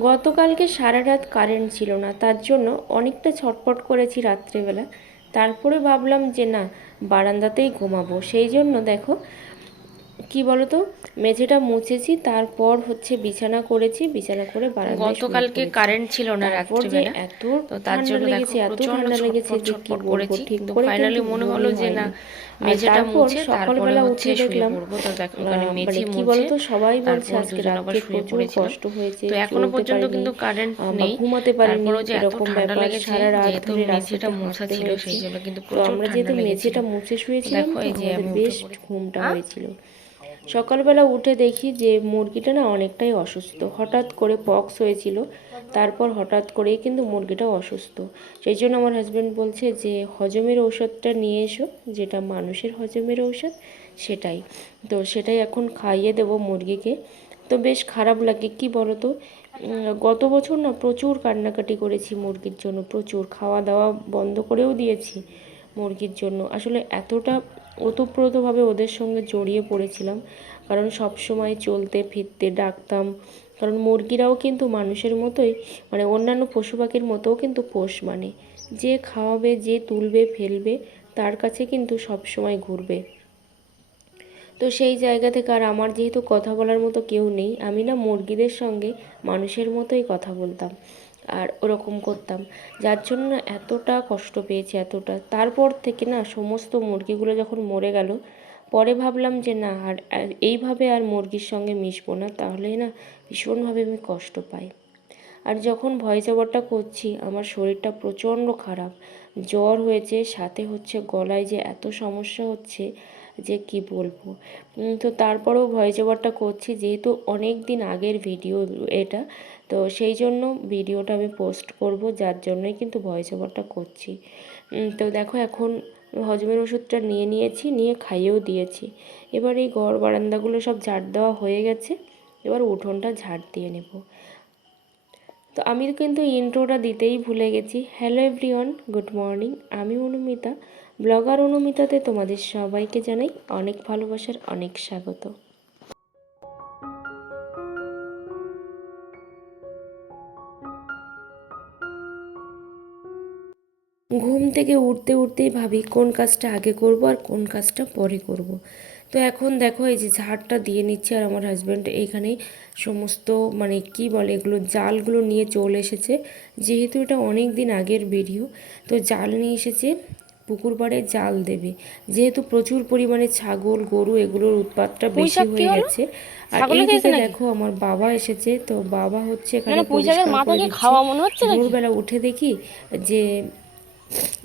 গতকালকে সারা রাত কারেন্ট ছিল না, তার জন্য অনেকটা ছটফট করেছি রাত্রেবেলা। তারপরে ভাবলাম যে না, বারান্দাতেই ঘুমাবো। সেই জন্য দেখো কি বলতো? মেঝেটা মুছেছি তারপর হচ্ছে বিছানা করেছি বিছানা করে বারান্দায় গতকালকে কারেন্ট ছিল না এত তার জন্য লেগেছে এত ঠান্ডা লেগেছে যে কি বলব ঠিক করে ফাইনালি মনে হলো যে না মেঝেটা মুছে সকালবেলা উঠে দেখলাম তো দেখো মানে মেঝে কি বলতো? সবাই বলছে আজকে শুয়ে প্রচুর কষ্ট হয়েছে তো এখনও পর্যন্ত কিন্তু কারেন্ট নেই। ঘুমাতে পারিনি এরকম ঠান্ডা লেগেছে সারা রাত ধরে মেঝেটা মোছা ছিল সেই জন্য কিন্তু প্রচুর আমরা যেহেতু মেঝেটা মুছে শুয়েছিলাম দেখো তো এই যে আমাদের বেশ ঘুমটা হয়েছিল। সকালবেলা উঠে দেখি যে মুরগিটা না অনেকটাই অসুস্থ। হঠাৎ করে পক্স হয়েছিল, তারপর হঠাৎ করেই কিন্তু মুরগিটা অসুস্থ। সেই জন্য আমার হাজব্যান্ড বলছে যে, হজমের ঔষধটা নিয়ে এসো, যেটা মানুষের হজমের ঔষধ, সেটাই। তো সেটাই এখন খাইয়ে দেব মুরগিকে। তো বেশ খারাপ লাগে, কি বলো তো গত বছর না প্রচুর কান্নাকাটি করেছি মুরগির জন্য, প্রচুর। খাওয়া দাওয়া বন্ধ করেও দিয়েছি মুরগির জন্য। আসলে এতটা ওতপ্রোতভাবে ওদের সঙ্গে জড়িয়ে পড়েছিলাম। কারণ সব সময় চলতে, ফিরতে, ডাকতাম। কারণ মুরগিরাও কিন্তু মানুষের মতোই মানে অন্যান্য পশু পাখির মতোও কিন্তু পোষ মানে। যে খাওয়াবে, যে তুলবে, ফেলবে, তার কাছে কিন্তু সব সময় ঘুরবে। তো সেই জায়গা থেকে আর আমার যেহেতু কথা বলার মতো কেউ নেই, আমি না মুরগিদের সঙ্গে মানুষের মতোই কথা বলতাম। আর ওরকম করতাম। যার জন্য এতটা কষ্ট পেয়েছি এতটা। তারপর থেকে না সমস্ত মুরগিগুলো যখন মরে গেল, পরে ভাবলাম যে না আর এইভাবে আর মুরগির সঙ্গে মিশবো না, তাহলে না ভীষণভাবে আমি কষ্ট পাই। আর যখন ভয়েস ওভারটা করছি, আমার শরীরটা প্রচণ্ড খারাপ। জ্বর হয়েছে, সাথে হচ্ছে গলায় যে এত সমস্যা হচ্ছে যে কি বলব? তো তারপরেও ভয়েস ওভারটা করছি, যেহেতু অনেক দিন আগের ভিডিও এটা, তো সেই জন্য ভিডিওটা আমি পোস্ট করব, যার জন্যই কিন্তু ভয়েস ওভারটা করছি। তো দেখো এখন হজমের ওষুধটা নিয়ে নিয়েছি, নিয়ে খাইয়েও দিয়েছি। এবার এই ঘর বারান্দাগুলো সব ঝাড় দেওয়া হয়ে গেছে, এবার উঠোনটা ঝাড় দিয়ে নেব। তো আমি কিন্তু ইন্ট্রোটা দিতেই ভুলে গেছি। হ্যালো এভরিওয়ান গুড মর্নিং আমি অনুমিতা। ব্লগার অনুমিতাতে তোমাদের সবাইকে জানাই অনেক ভালোবাসার অনেক স্বাগত ঘুম থেকে উঠতে উঠতেই ভাবি কোন কাজটা আগে করব আর কোন কাজটা পরে করব। তো এখন দেখো এই যে ঝাড়টা দিয়ে নিচ্ছে আর আমার হাজব্যান্ড এইখানেই সমস্ত মানে কি বলে এগুলো জালগুলো নিয়ে চলে এসেছে যেহেতু এটা অনেক দিন আগের ভিডিও তো জাল নিয়ে এসেছে পুকুর পাড়ে জাল দেবে। যেহেতু প্রচুর পরিমাণে ছাগল গরু এগুলোর উৎপাতটা বেশি হয়ে গেছে। আর এইদিকে দেখো আমার বাবা এসেছে তো বাবা হচ্ছে এখানে মনে হচ্ছে ভোরবেলা উঠে দেখি যে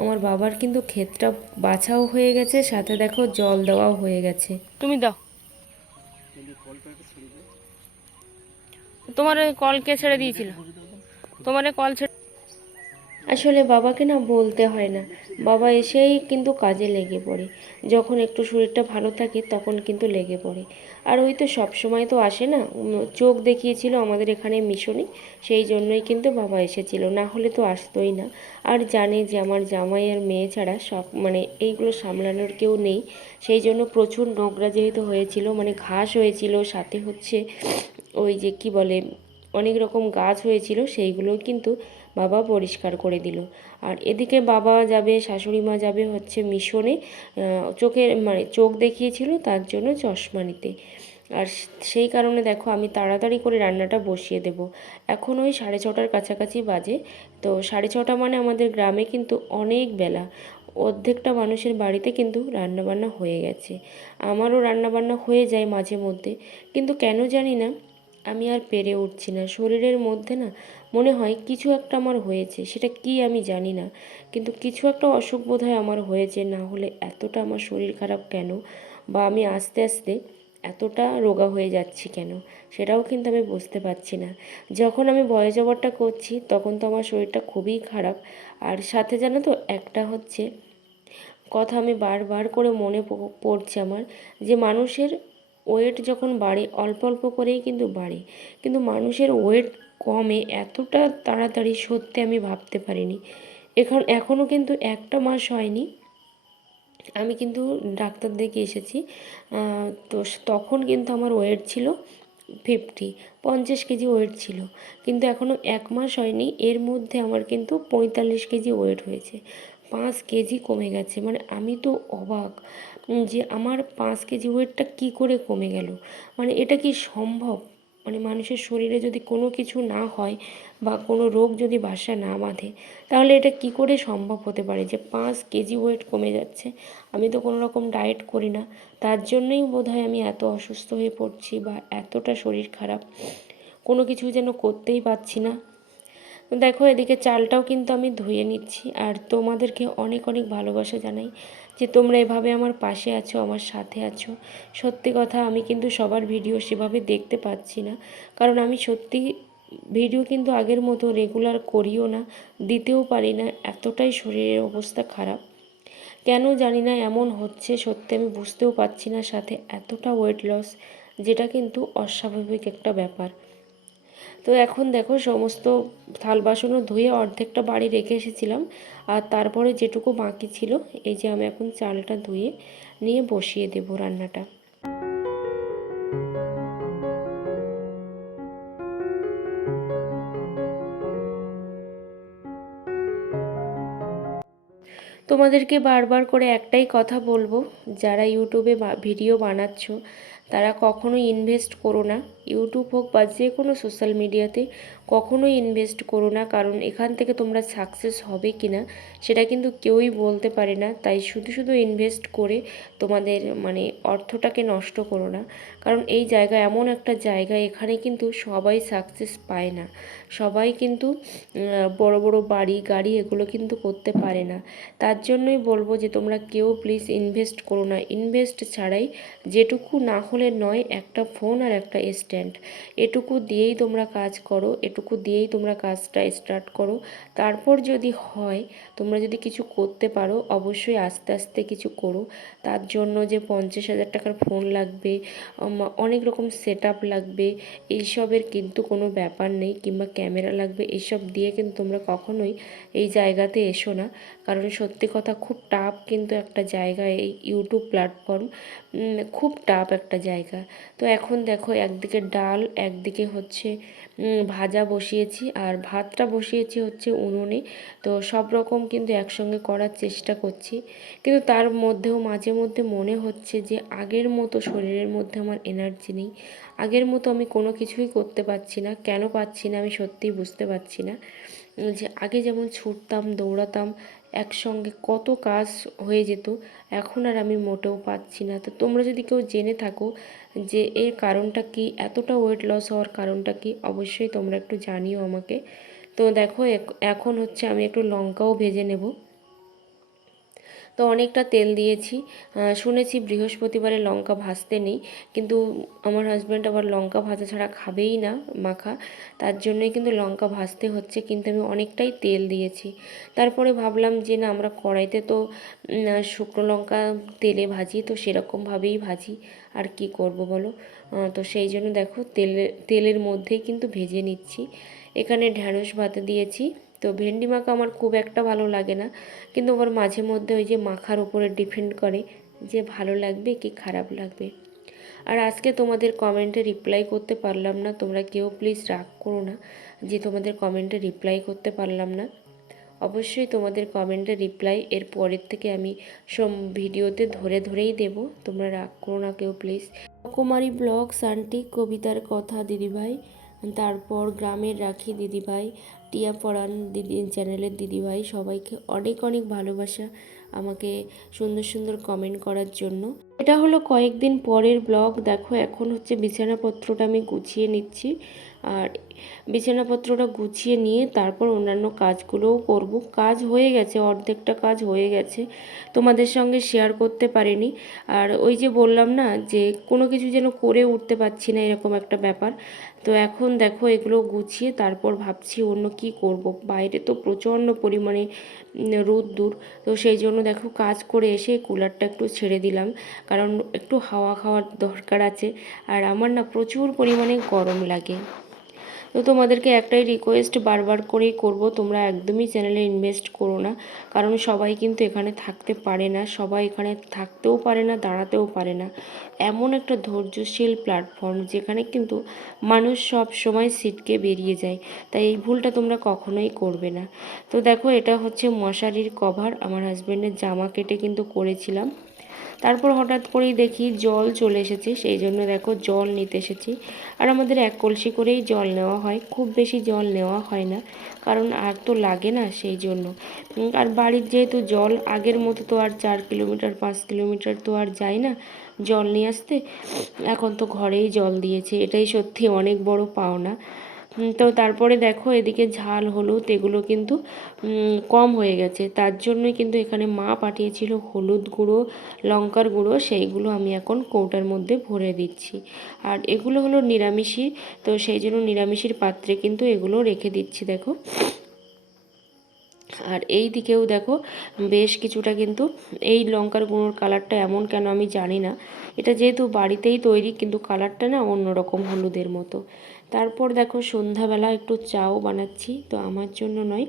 আমার বাবার কিন্তু ক্ষেতটা বাছাও হয়ে গেছে সাথে দেখো জল দেওয়াও হয়ে গেছে। তুমি দাও। তোমার ওই কল কে ছেড়ে দিয়েছিল। তোমার কল ছেড়ে আসলে বাবাকে না বলতে হয় না। বাবা এসেই কিন্তু কাজে লেগে পড়ে। যখন একটু শরীরটা ভালো থাকে তখন কিন্তু লেগে পড়ে। আর ওই তো সব সময় তো আসে না। চোখ দেখিয়েছিল আমাদের এখানে মিশনে। সেই জন্যই কিন্তু বাবা এসেছিল। না হলে তো আসতোই না। আর জানে যে আমার জামাই আর মেয়ে ছাড়া সব মানে এইগুলো সামলানোর কেউ নেই। সেই জন্য প্রচুর নোংরা যেহেতু হয়েছিল মানে ঘাস হয়েছিল, সাথে হচ্ছে ওই যে কি বলে, অনেক রকম গাছ হয়েছিল সেইগুলো কিন্তু বাবা পরিষ্কার করে দিল। আর এদিকে বাবা যাবে, শাশুড়ি মা যাবে হচ্ছে মিশনে চোখের মানে চোখ দেখিয়েছিল তার জন্য চশমা নিতে। আর সেই কারণে দেখো আমি তাড়াতাড়ি করে রান্নাটা বসিয়ে দেব। এখন ওই সাড়ে ছটার কাছাকাছি বাজে। তো সাড়ে ছটা মানে আমাদের গ্রামে কিন্তু অনেক বেলা। অর্ধেকটা মানুষের বাড়িতে কিন্তু রান্নাবান্না হয়ে গেছে। আমারও রান্নাবান্না হয়ে যায় মাঝে মধ্যে। কিন্তু কেন জানি না, আমি আর পেরে উঠছি না। শরীরের মধ্যে না মনে হয় কিছু একটা আমার হয়েছে, সেটা কি আমি জানি না। কিন্তু কিছু একটা অসুখ বোধ হয় আমার হয়েছে, না হলে এতটা আমার শরীর খারাপ কেন? বা আমি আস্তে আস্তে এতটা রোগা হয়ে যাচ্ছি কেন? সেটাও কিন্তু আমি বুঝতে পারছি না। যখন আমি ভয়েস ওভারটা করছি, তখন তো আমার শরীরটা খুবই খারাপ। আর সাথে জানো তো, একটা হচ্ছে কথা আমি বারবার করে মনে পড়ছে আমার, যে মানুষের ওয়েট যখন বাড়ে, অল্প অল্প করেই কিন্তু বাড়ে। কিন্তু মানুষের ওয়েট কমে এতটা তাড়াতাড়ি সত্যি আমি ভাবতে পারিনি। এখন এখনও কিন্তু একটা মাস হয়নি। আমি কিন্তু ডাক্তার দেখে এসেছি। তো তখন কিন্তু আমার ওয়েট ছিল ফিফটি পঞ্চাশ কেজি ওয়েট ছিল। কিন্তু এখনও এক মাস হয়নি। এর মধ্যে আমার কিন্তু পঁয়তাল্লিশ কেজি ওয়েট হয়েছে। পাঁচ কেজি কমে গেছে। মানে আমি তো অবাক যে আমার পাঁচ কেজি ওয়েটটা কি করে কমে গেল? মানে এটা কি সম্ভব? মানে মানুষের শরীরে যদি কোনো কিছু না হয় বা কোনো রোগ যদি বাসা না বাঁধে, তাহলে এটা কি করে সম্ভব হতে পারে যে পাঁচ কেজি ওয়েট কমে যাচ্ছে? আমি তো কোনো রকম ডায়েট করি না। তার জন্যই বোধহয় আমি এত অসুস্থ হয়ে পড়ছি বা এতটা শরীর খারাপ। কোনো কিছু যেন করতেই পারছি না। দেখো, এদিকে চালটাও কিন্তু আমি ধুয়ে নিচ্ছি। আর তোমাদেরকে অনেক অনেক ভালোবাসা জানাই যে তোমরা এভাবে আমার পাশে আছো, আমার সাথে আছো। সত্যি কথা, আমি কিন্তু সবার ভিডিও সেভাবে দেখতে পাচ্ছি না। কারণ আমি সত্যি ভিডিও কিন্তু আগের মতো রেগুলার করিও না, দিতেও পারি না, এতটাই শরীরের অবস্থা খারাপ। কেন জানি না, এমন হচ্ছে, সত্যি আমি বুঝতেও পারছি না সাথে এতটা ওয়েট লস যেটা কিন্তু অস্বাভাবিক একটা ব্যাপার। তো এখন দেখো সমস্ত থাল বাসনও ধুয়ে অর্ধেকটা বাড়ি রেখে এসেছিলাম। আর তারপরে যেটুকু বাকি ছিল, এই যে আমি এখন চালটা ধুয়ে নিয়ে বসিয়ে দেবো রান্নাটা। তোমাদেরকে বারবার করে একটাই কথা বলব, যারা ইউটিউবে ভিডিও বানাচ্ছ তারা কখনোই ইনভেস্ট করো না। ইউটিউব হোক বা যে কোনো সোশ্যাল মিডিয়াতে কখনোই ইনভেস্ট করো না, কারণ এখান থেকে তোমরা সাকসেস হবে কি না সেটা কিন্তু কেউই বলতে পারে না। তাই শুধু শুধু ইনভেস্ট করে তোমাদের মানে অর্থটাকে নষ্ট করো না। কারণ এই জায়গা এমন একটা জায়গা, এখানে কিন্তু সবাই সাকসেস পায় না। সবাই কিন্তু বড় বড় বাড়ি, গাড়ি এগুলো কিন্তু করতে পারে না। তার জন্যই বলব যে তোমরা কেউ প্লিজ ইনভেস্ট করো না। ইনভেস্ট ছাড়াই যেটুকু না হলে নয়, একটা ফোন আর একটা স্ট্যান্ড। এটুকু দিয়েই তোমরা কাজ করো, এটুকু দিয়েই তোমরা কাজটা স্টার্ট করো। তারপর যদি হয়, তোমরা যদি কিছু করতে পারো, অবশ্যই আস্তে আস্তে কিছু করো। তার জন্য যে পঞ্চাশ হাজার টাকার ফোন লাগবে অনেক রকম সেট আপ লাগবে, এইসবের কিন্তু কোনো ব্যাপার নেই, কিংবা ক্যামেরা লাগবে, এইসব দিয়ে কিন্তু তোমরা কখনোই এই জায়গাতে এসো না। কারণ সত্যি কথা, খুব টাফ কিন্তু একটা জায়গা এই ইউটিউব প্ল্যাটফর্ম খুব টাফ একটা জায়গা। তো এখন দেখো একদিকে ডাল, একদিকে হচ্ছে ভাজা বসিয়েছি আর ভাতটা বসিয়েছি হচ্ছে উনুনে। তো সব রকম কিন্তু একসঙ্গে করার চেষ্টা করছি। কিন্তু তার মধ্যেও মাঝে মধ্যে মনে হচ্ছে যে আগের মতো শরীরের মধ্যে আমার এনার্জি নেই। আগের মতো আমি কোনো কিছুই করতে পারছি না। কেন পারছি না আমি সত্যিই বুঝতে পারছি না। যে আগে যেমন ছুটতাম, দৌড়াতাম একসঙ্গে কত কাজ হয়ে যেত, এখন আর আমি মোটেও পাচ্ছি না। তো তোমরা যদি কেউ জেনে থাকো যে এর কারণটা কি, এতটা ওয়েট লস হওয়ার কারণটা কি, অবশ্যই তোমরা একটু জানিও আমাকে। তো দেখো এখন হচ্ছে আমি একটু লঙ্কাও ভেজে নেব। তো অনেকটা তেল দিয়েছি। শুনেছি বৃহস্পতিবারে লঙ্কা ভাজতে নেই, কিন্তু আমার হাজব্যান্ড আবার লঙ্কা ভাজা ছাড়া খাবেই না মাখা, তার জন্যই কিন্তু লঙ্কা ভাজতে হচ্ছে, কিন্তু আমি অনেকটাই তেল দিয়েছি। তারপরে ভাবলাম যে না, আমরা কড়াইতে তো শুকনো লঙ্কা তেলে ভাজি, তো সেরকমভাবেই ভাজি, আর কি করব বলো? তো সেই জন্য দেখো, তেলে, তেলের মধ্যেই কিন্তু ভেজে নিচ্ছি। এখানে ঢ্যাঁড়স ভাতে দিয়েছি। তো ভেন্ডি মাখা আমার খুব একটা ভালো লাগে না। কিন্তু আবার মাঝে মধ্যে ওই যে মাখার উপরে ডিপেন্ড করে যে ভালো লাগবে কি খারাপ লাগবে। আর আজকে তোমাদের কমেন্টে রিপ্লাই করতে পারলাম না, তোমরা কেউ প্লিজ রাগ করো না যে তোমাদের কমেন্টে রিপ্লাই করতে পারলাম না। অবশ্যই তোমাদের কমেন্টে রিপ্লাই এর পরের থেকে আমি সব ভিডিওতে ধরে ধরেই দেব, তোমরা রাগ করো না কেউ প্লিজ কুমারী ব্লগ শান্তি কবিতার কথা, দিদিভাই, তারপর গ্রামের রাখি, দিদিভাই টিয়া পড়ান দিদি চ্যানেলের দিদিভাই সবাইকে অনেক অনেক ভালোবাসা আমাকে সুন্দর সুন্দর কমেন্ট করার জন্য। এটা হলো কয়েকদিন পরের ব্লগ। দেখো এখন হচ্ছে বিছানাপত্রটা আমি গুছিয়ে নিচ্ছি। আর বিছানাপত্রটা গুছিয়ে নিয়ে তারপর অন্যান্য কাজগুলোও করব। কাজ হয়ে গেছে অর্ধেকটা কাজ হয়ে গেছে। তোমাদের সঙ্গে শেয়ার করতে পারিনি। আর ওই যে বললাম না যে কোনো কিছু যেন করে উঠতে পারছি না এরকম একটা ব্যাপার। তো এখন দেখো এগুলো গুছিয়ে তারপর ভাবছি অন্য কি করব। বাইরে তো প্রচণ্ড পরিমাণে উম, রোদ্দুর। তো সেই জন্য দেখো কাজ করে এসে কুলারটা একটু ছেড়ে দিলাম। কারণ একটু হাওয়া খাওয়ার দরকার আছে। আর আমার না প্রচুর পরিমাণে গরম লাগে। তো তোমাদেরকে একটাই রিকোয়েস্ট বারবার করেই করব, তোমরা একদমই চ্যানেলে ইনভেস্ট করো না। কারণ সবাই কিন্তু এখানে থাকতে পারে না, সবাই এখানে থাকতেও পারে না, দাঁড়াতেও পারে না। এমন একটা ধৈর্যশীল প্ল্যাটফর্ম যেখানে কিন্তু মানুষ সব সময় সিটকে বেরিয়ে যায়। তাই এই ভুলটা তোমরা কখনোই করবে না। তো দেখো, এটা হচ্ছে মশারির কভার আমার হাজব্যান্ডের জামা কেটে কিন্তু করেছিলাম। তারপর হঠাৎ করেই দেখি জল চলে এসেছে, সেই জন্য দেখো জল নিতে এসেছি। আর আমাদের এক কলসি করেই জল নেওয়া হয়, খুব বেশি জল নেওয়া হয় না, কারণ আর তো লাগে না সেই জন্য। আর বাড়ির যেহেতু জল, আগের মতো তো আর চার কিলোমিটার, পাঁচ কিলোমিটার তো আর যায় না জল নিয়ে আসতে। এখন তো ঘরেই জল দিয়েছে, এটাই সত্যি অনেক বড় পাওনা। তো তারপরে দেখো এদিকে ঝাল, হলুদ, এগুলো কিন্তু কম হয়ে গেছে। তার জন্যই কিন্তু এখানে মা পাঠিয়েছিল হলুদ গুঁড়ো, লঙ্কার গুঁড়ো, সেইগুলো আমি এখন কৌটার মধ্যে ভরে দিচ্ছি। আর এগুলো হলো নিরামিষই, তো সেই জন্য নিরামিষের পাত্রে কিন্তু এগুলো রেখে দিচ্ছি, দেখো। আর এই দিকেও দেখো, বেশ কিছুটা কিন্তু এই লঙ্কার গুঁড়োর কালারটা এমন কেন আমি জানি না। এটা যেহেতু বাড়িতেই তৈরি, কিন্তু কালারটা না অন্যরকম হলুদের মতো। তারপর দেখো সন্ধ্যাবেলা একটু চাও বানাচ্ছি, তো আমার জন্য নয়,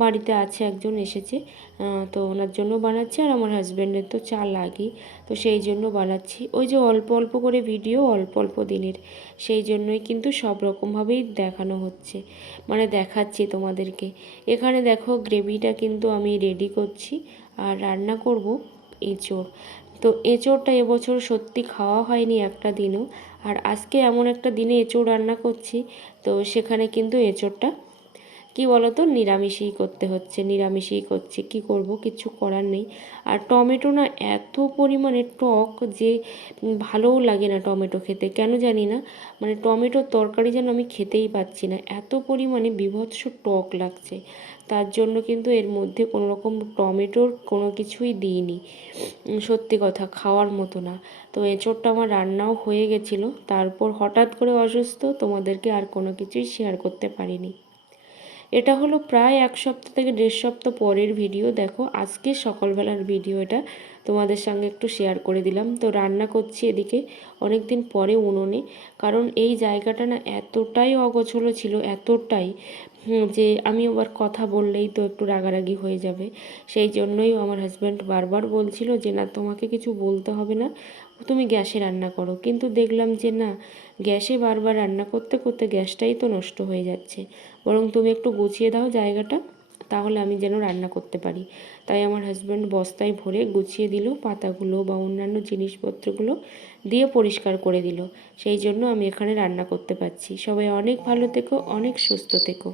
বাড়িতে আছে একজন এসেছে তো ওনার জন্য বানাচ্ছি আর আমার হাজব্যান্ডের তো চা লাগে, তো সেই জন্য বানাচ্ছি। ওই যে অল্প অল্প করে ভিডিও অল্প অল্প দিনের, সেই জন্যই কিন্তু সব রকমভাবেই দেখানো হচ্ছে মানে দেখাচ্ছি তোমাদেরকে। এখানে দেখো গ্রেভিটা কিন্তু আমি রেডি করছি আর রান্না করব এঁচোড়। তো এঁচোড়টা এবছর সত্যি খাওয়া হয়নি একটা দিনও আর আজকে এমন একটা দিনে এঁচোড় রান্না করছি, তো সেখানে কিন্তু এঁচোড়টা, কি বলতো, নিরামিষই করতে হচ্ছে, নিরামিষই করছি, কি করব কিছু করার নেই। আর টমেটো না এত পরিমাণে টক যে ভালোও লাগে না টমেটো খেতে, কেন জানি না? মানে টমেটোর তরকারি যেন আমি খেতেই পাচ্ছি না, এত পরিমাণে বিভৎস টক লাগছে। তার জন্য কিন্তু এর মধ্যে কোনো রকম টমেটোর কোনো কিছুই দিইনি। সত্যি কথা, খাওয়ার মতো না। তো এঁচোড়টা আমার রান্নাও হয়ে গেছিল। তারপর হঠাৎ করে অসুস্থ, তোমাদেরকে আর কোনো কিছুই শেয়ার করতে পারিনি। এটা হলো প্রায় এক সপ্তাহ থেকে দেড় সপ্তাহ পরের ভিডিও দেখো, আজকে সকালবেলার ভিডিও এটা। তোমাদের সঙ্গে একটু শেয়ার করে দিলাম। তো রান্না করছি এদিকে। অনেক দিন পরে উনুনে, কারণ এই জায়গাটা না এতটাই অগোছলো ছিল, এতটাই যে আমি আবার কথা বললেই তো একটু রাগারাগি হয়ে যাবে। সেই জন্যই আমার হাজব্যান্ড বারবার বলছিল যে, না, তোমাকে কিছু বলতে হবে না, তুমি গ্যাসে রান্না করো। কিন্তু দেখলাম যে, না, গ্যাসে বারবার রান্না করতে করতে গ্যাসটাই তো নষ্ট হয়ে যাচ্ছে। বরং তুমি একটু গুছিয়ে দাও জায়গাটা। তাহলে আমি যেন রান্না করতে পারি। তাই আমার হাজব্যান্ড বস্তায় ভরে গুছিয়ে দিল, পাতাগুলো বা অন্যান্য জিনিসপত্রগুলো দিয়ে পরিষ্কার করে দিল। সেই জন্য আমি এখানে রান্না করতে পারছি। সবাই অনেক ভালো থেকো, অনেক সুস্থ থেকো।